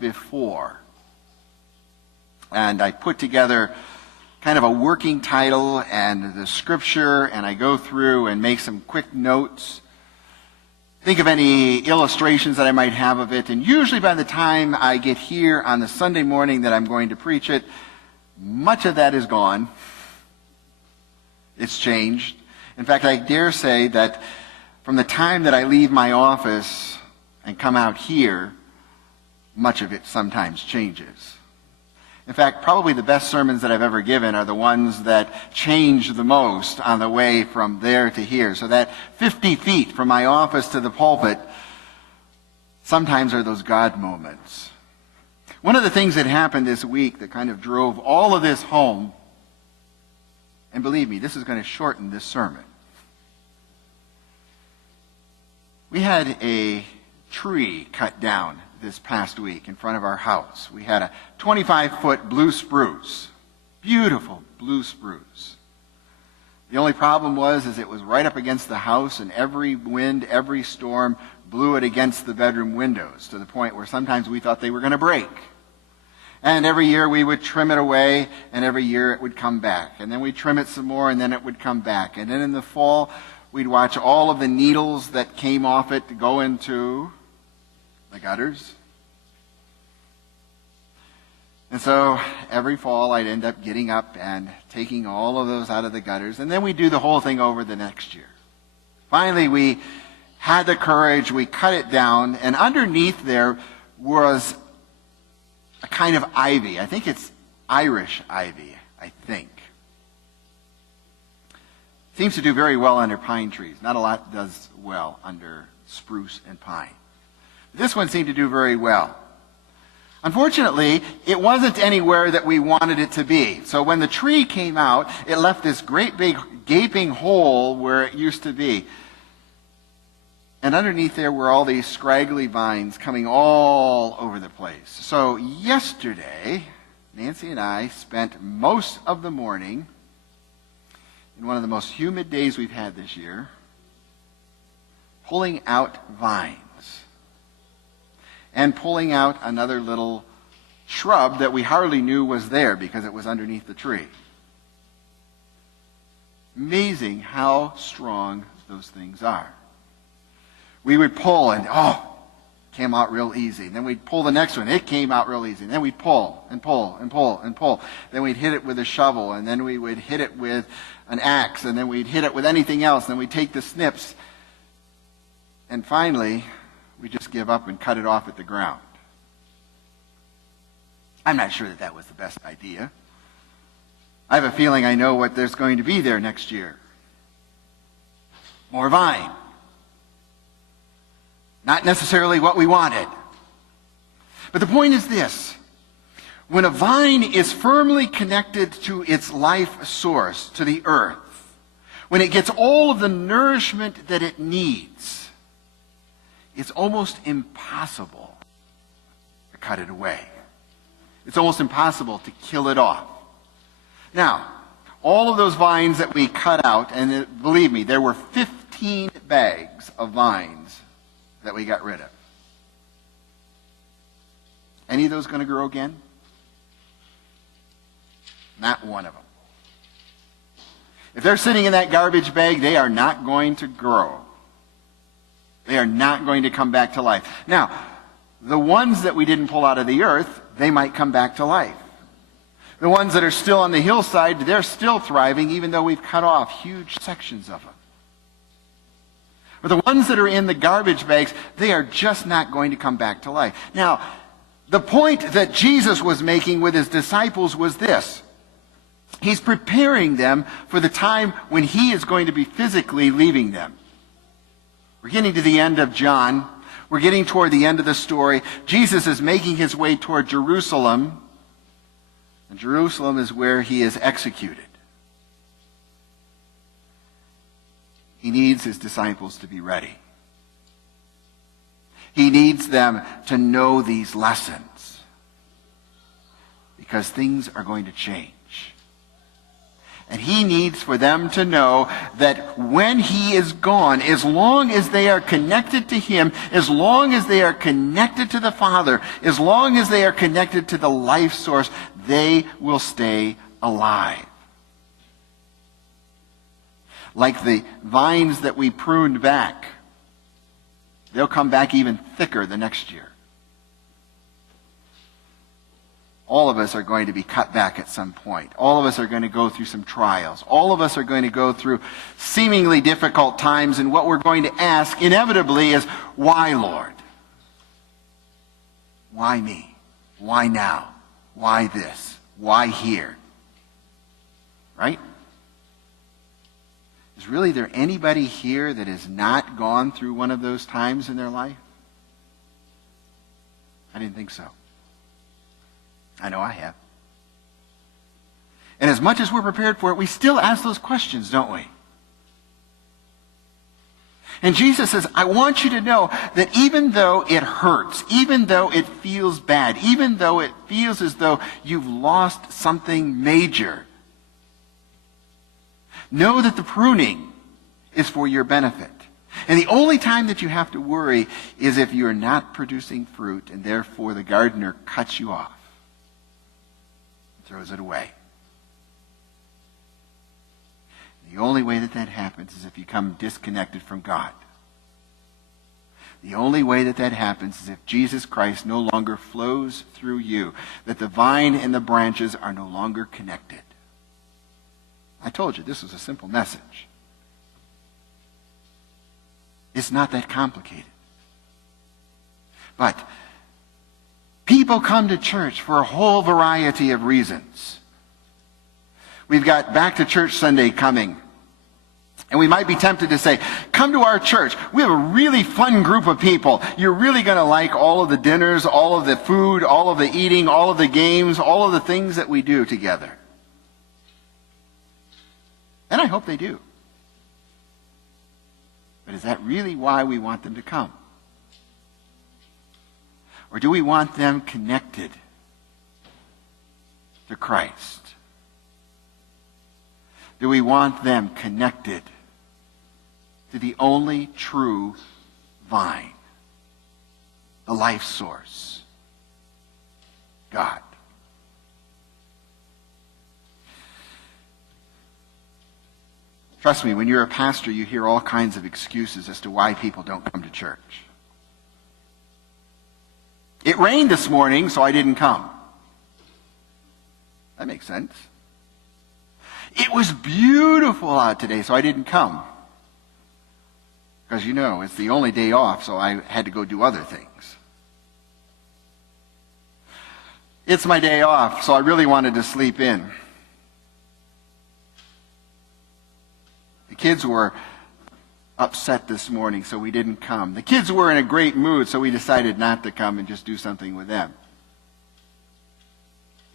before. And I put together kind of a working title and the scripture, and I go through and make some quick notes. Think of any illustrations that I might have of it, and usually by the time I get here on the Sunday morning that I'm going to preach it, much of that is gone. It's changed. In fact, I dare say that from the time that I leave my office and come out here, much of it sometimes changes. In fact, probably the best sermons that I've ever given are the ones that change the most on the way from there to here. So that 50 feet from my office to the pulpit sometimes are those God moments. One of the things that happened this week that kind of drove all of this home, and believe me, this is going to shorten this sermon. We had a tree cut down this past week in front of our house. We had a 25-foot blue spruce. Beautiful blue spruce. The only problem was it was right up against the house, and every wind, every storm blew it against the bedroom windows to the point where sometimes we thought they were going to break. And every year we would trim it away, and every year it would come back. And then we'd trim it some more, and then it would come back. And then in the fall, we'd watch all of the needles that came off it go into the gutters. And so every fall I'd end up getting up and taking all of those out of the gutters, and then we'd do the whole thing over the next year. Finally, we had the courage, we cut it down, and underneath there was a kind of ivy. I think it's Irish ivy, I think. Seems to do very well under pine trees. Not a lot does well under spruce and pine. This one seemed to do very well. Unfortunately, it wasn't anywhere that we wanted it to be. So when the tree came out, it left this great big gaping hole where it used to be. And underneath there were all these scraggly vines coming all over the place. So yesterday, Nancy and I spent most of the morning, in one of the most humid days we've had this year, pulling out vines. And pulling out another little shrub that we hardly knew was there because it was underneath the tree. Amazing how strong those things are. We would pull and, came out real easy. And then we'd pull the next one. It came out real easy. And then we'd pull and pull and pull and pull. Then we'd hit it with a shovel. And then we would hit it with an axe. And then we'd hit it with anything else. And then we'd take the snips. And finally, we just give up and cut it off at the ground. I'm not sure that was the best idea. I have a feeling I know what there's going to be there next year. More vine. Not necessarily what we wanted. But the point is this. When a vine is firmly connected to its life source, to the earth, when it gets all of the nourishment that it needs, it's almost impossible to cut it away. It's almost impossible to kill it off. Now, all of those vines that we cut out, and believe me, there were 15 bags of vines that we got rid of. Any of those going to grow again? Not one of them. If they're sitting in that garbage bag, they are not going to grow. They are not going to come back to life. Now, the ones that we didn't pull out of the earth, they might come back to life. The ones that are still on the hillside, they're still thriving, even though we've cut off huge sections of them. But the ones that are in the garbage bags, they are just not going to come back to life. Now, the point that Jesus was making with his disciples was this. He's preparing them for the time when he is going to be physically leaving them. We're getting to the end of John. We're getting toward the end of the story. Jesus is making his way toward Jerusalem. And Jerusalem is where he is executed. He needs his disciples to be ready. He needs them to know these lessons. Because things are going to change. And he needs for them to know that when he is gone, as long as they are connected to him, as long as they are connected to the Father, as long as they are connected to the life source, they will stay alive. Like the vines that we pruned back, they'll come back even thicker the next year. All of us are going to be cut back at some point. All of us are going to go through some trials. All of us are going to go through seemingly difficult times, and what we're going to ask inevitably is, why, Lord? Why me? Why now? Why this? Why here? Right? Is really there anybody here that has not gone through one of those times in their life? I didn't think so. I know I have. And as much as we're prepared for it, we still ask those questions, don't we? And Jesus says, I want you to know that even though it hurts, even though it feels bad, even though it feels as though you've lost something major, know that the pruning is for your benefit. And the only time that you have to worry is if you're not producing fruit, and therefore the gardener cuts you off. Throws it away. The only way that happens is if you come disconnected from God. The only way that happens is if Jesus Christ no longer flows through you, that the vine and the branches are no longer connected. I told you this was a simple message. It's not that complicated. But people come to church for a whole variety of reasons. We've got Back to Church Sunday coming. And we might be tempted to say, come to our church. We have a really fun group of people. You're really going to like all of the dinners, all of the food, all of the eating, all of the games, all of the things that we do together. And I hope they do. But is that really why we want them to come? Or do we want them connected to Christ? Do we want them connected to the only true vine, the life source, God? Trust me, when you're a pastor, you hear all kinds of excuses as to why people don't come to church. It rained this morning, so I didn't come. That makes sense. It was beautiful out today, so I didn't come. Because it's the only day off, so I had to go do other things. It's my day off, so I really wanted to sleep in. The kids were upset this morning, so we didn't come. The kids were in a great mood, so we decided not to come and just do something with them.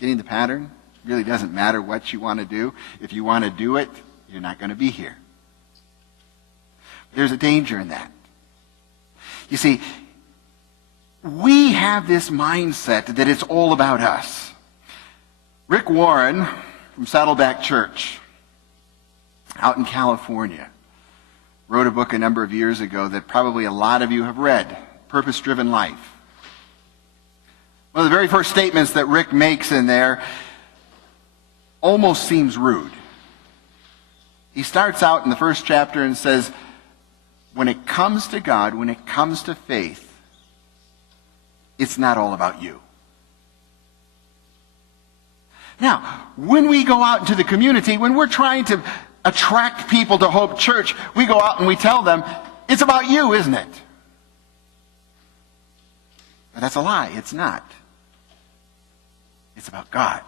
Getting the pattern? Really doesn't matter what you want to do. If you want to do it, you're not going to be here. There's a danger in that. You see, we have this mindset that it's all about us. Rick Warren from Saddleback Church out in California wrote a book a number of years ago that probably a lot of you have read, Purpose-Driven Life. One of the very first statements that Rick makes in there almost seems rude. He starts out in the first chapter and says, when it comes to God, when it comes to faith, it's not all about you. Now, when we go out into the community, when we're trying to attract people to Hope Church, we go out and we tell them, it's about you, isn't it? But that's a lie. It's not. It's about God.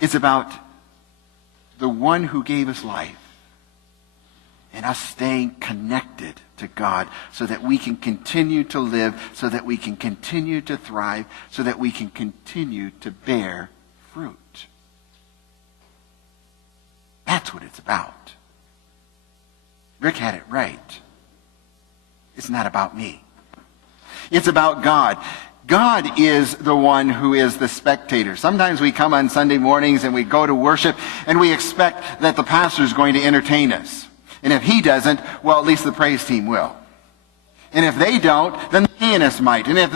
It's about the one who gave us life and us staying connected to God so that we can continue to live, so that we can continue to thrive, so that we can continue to bear fruit. That's what it's about. Rick had it right. It's not about me. It's about God. God is the one who is the spectator. Sometimes we come on Sunday mornings and we go to worship and we expect that the pastor is going to entertain us. And if he doesn't, well, at least the praise team will. And if they don't, then the pianist might. And if